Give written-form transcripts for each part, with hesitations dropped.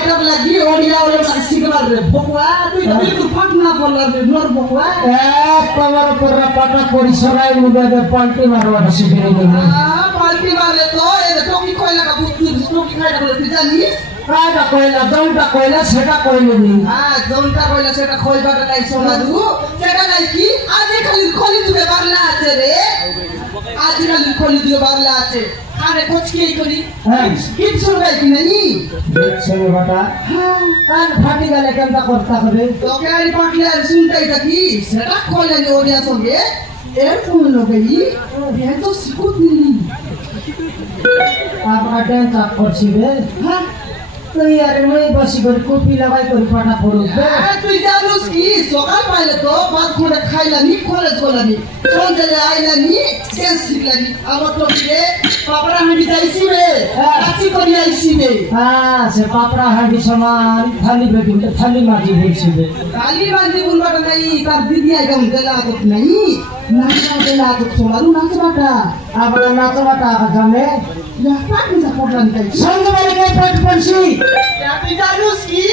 नाटक लगी ओडिया वाले सिखला रे भोकवा तुई तो बिल्कुल फट ना बोल रे नोर भोकवा कमर पर पाटा पड़ी सराय मुदे पाल्टी मारवा सिखरे दे हां पाल्टी मारे तो ए टोकी कोइला का बुत टोकी खाइला बोले जानी काटा कोइला दौटा कोइला सेटा कोइलो नी हां दौटा कोइला सेटा खोइबा का काई सोनादु सेटा नाइ की आज खाली खोली दुबे बारला আছে रे आज खाली खोली दुबे बारला আছে আরে কোচ কি করি কিপ শুনবাই কি নাই দেখছে বাটা হ্যাঁ কান ফাটি গেলে কেনটা করতে হবে তোকে আরে পাটলে আর শুনতাই থাকি সেটা কইলা নি ওডিয়া সঙ্গে এর ফোন লগেই এ তো শিখুত নি আপনা ডান্স আপ করছিবে হ্যাঁ তো यार মই বসি করে কপি লাগাই করে পাটা পড়বে তুই জানোস কি সকাল পাইলে তো ভাত করে খাইলানি কলেজ গলানি সন্ধ্যালে আইলানি ড্যান্স শিখলানি আমার তো রে পাপড়া হাঁড়ি যাইছিবে কাচি করি আইছিবে হ্যাঁ সে পাপড়া হাঁড়ি সমান থালি বেটি থালি মাঝি বলছিবে থালি মাঝি বলবাটা নাই তার দিদি আইগাম দেলা আগত নাই নাচা দেলা আগত সোমারু নাচবাটা আবার নাচবাটা জানে লাপাট না পড়লাম তাই সঙ্গে বলে কে পেট পড়ছি তুই জানোস কি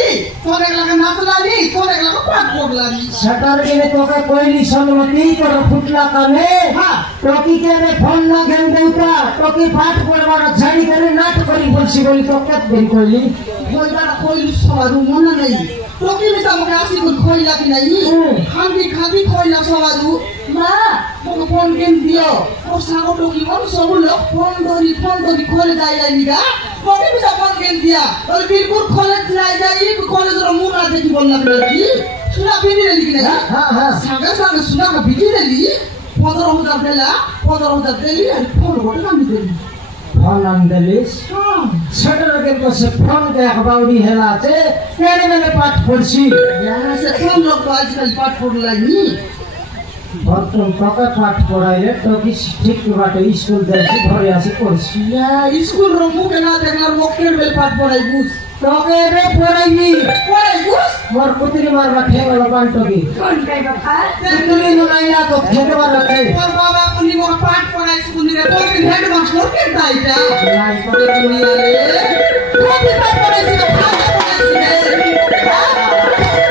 তোর লাগা নাচলানি তোর লাগা পাট পড়লানি সটার গেলে তোকে কইলি সম্মতি তোর ফুটলা কানে হ্যাঁ তোকে কে রে ফোন না গেম দেউতা তোকে পাট পড়বার ছাড়ি করে নাট করি বলছি বলি তোকে দিন কইলি কইবাটা কইলি সমারু মনে নাই তোকে মিছা আমাকে আসি কোন কইলা কি নাই খাবি খাবি কইলা সমারু মা তোকে ফোন কেন দিও ও সাগো টকি মন সব লোক ফোন ধরি খোলে যাই নিগা তোকে মিছা ফোন কেন দিয়া ওই বিলকুল খোলে যাই কলেজের মুনা দেখি বললাম কি শুনা বিবি রে লিখি না হ্যাঁ হ্যাঁ সাগা সাগা শুনা কা বিবি রে লি 15000 পেলা 15000 দেলি আর ফোন বড় নাম দিলি ফোন আনদেলিস সটার গেলে বসে ফোন কে একবাউড়ি হেলাতে কেন মেলে পাট পড়ছি সে কোন লোক তো আজকাল পাঠ পড়লানি বর্তমান তোকে পাঠ পড়াইলে তোকে ঠিক বাটে স্কুল যাচ্ছি ঘরে আসি পড়ছি স্কুল র মুখে না দেখলাম মুখের বেল পাঠ পড়াই বুঝ তোকে রে পড়াইবি পড়াই বুঝ মোর কুতিরি মারবা ঠেঙ্গল বান্টবি কোন কাই বাবা কুতিরি নুনাইলা তো খেতে মারবা ঠেং তোর বাবা কোনি মোর পাঠ পড়াই স্কুল রে তোর দিন হেড মাস্টার কে দাইটা নাই করে দুনিয়া রে কোন পাঠ পড়াইছি তো ভাষা পড়াইছি রে ভাষা পড়াইছি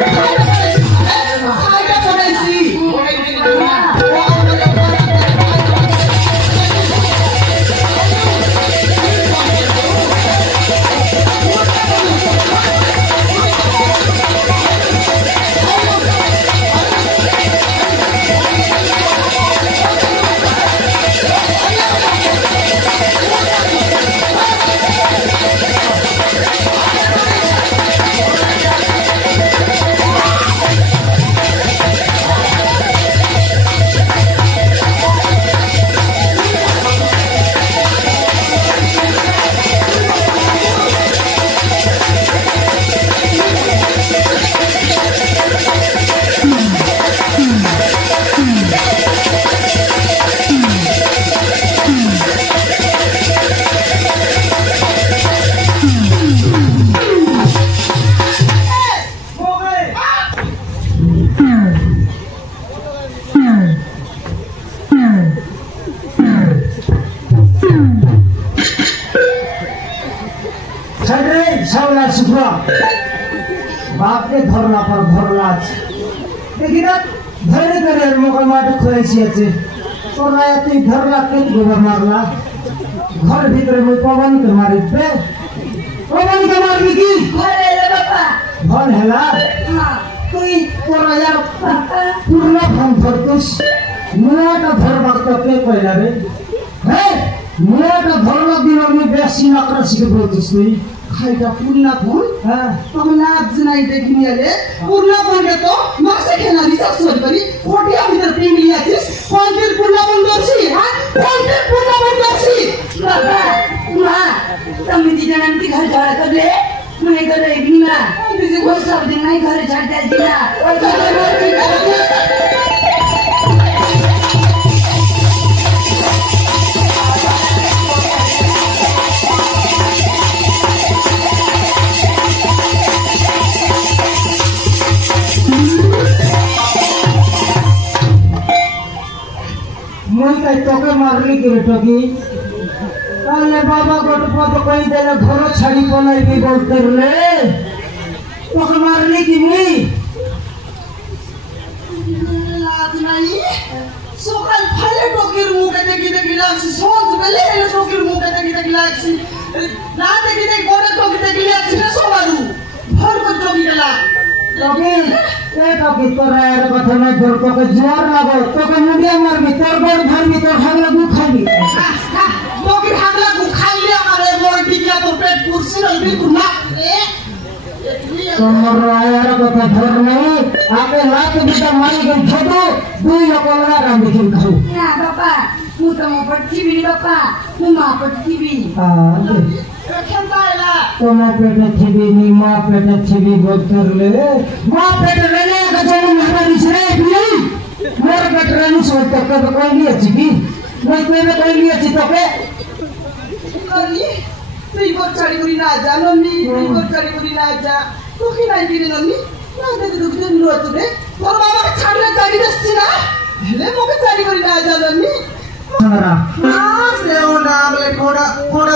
बाप के धरला पर धरला देखी ना धरे धरे मोका माटे खोएছি আছে তোরা এতই ধরলা কে গোবা মারলা ঘর ভিতরে মই পবন কে মারিবে পবন কে মারবি কি ঘরে রে বাবা ঘর হেলা তুই তোরা यार পুরো ফোন ধরতুস মুয়াটা ধরবার তো কে কইলা রে হ্যাঁ মুয়াটা ধরলা দিন আমি বেশি নকরা শিখে বলছিস তুই খাইটা পূর্ণা ফোন হ্যাঁ তবে লাজ নাই দেখিনি আরে পূর্ণা ফোনকে তো মাসে খেলা রিচার্জ করি কোটি আমি তোর প্রেম লিয়াছিস কোনটির পূর্ণা ফোন করছি হ্যাঁ কোনটির পূর্ণা ফোন করছি বাবা মা তুমি দিদা নামটি ঘর ঝগড়া করলে মনে করে বিনা তুই কোন সব দিন নাই ঘরে ছাড়তে দিলা ওই তোকে মারলি করে টকি তাহলে বাবা গোট পদ কই দেলে ঘর ছাড়ি পলাইবি বলতে রে तो हमारे की नहीं लाज नहीं सकाल फाले टोकीर मुके देखि लागछि सोच बेले हेले टोकीर मुके देखि लागछि ना देखि गोरे टोकी देखि लागछि ना सोबारु भर को टोकी गेला टोकी ए टोकी तोरा यार कथा में जोर तो के जोर लगो तो के मुंडिया मारबी तोर गोड़ धरबी तोर हागला गु खाबी टोकी हागला गु खाई लिया अरे मोर टिकिया तो पेट कुर्सी रही कुना तोमर यार कथा धर नहीं आके लात बिटा मारी गई छोटो दुई लोकला रांदी खिन खाऊ ना बाबा मु त म पठिबी बाबा मु मा पठिबी खेलताइला तो मा पेटे थिबी नी मा पेटे थिबी बोतर ले मा पेटे ले का जनु महारानी से भी मोर पेटे रानी सोच तक तो कोई नहीं अछि की मैं कोई नहीं अछि तो के करी তুই গোচ্চারি করি না যা নন্নি তুই গোচ্চারি করি না যা তোকে নাই দিলে নন্নি না দেখি দুঃখ দিন রত রে তোর বাবাকে ছাড়লে চারি আসছি না হেলে মোকে চারি করি না যা নন্নি সোনারা না সে ও না বলে কোড়া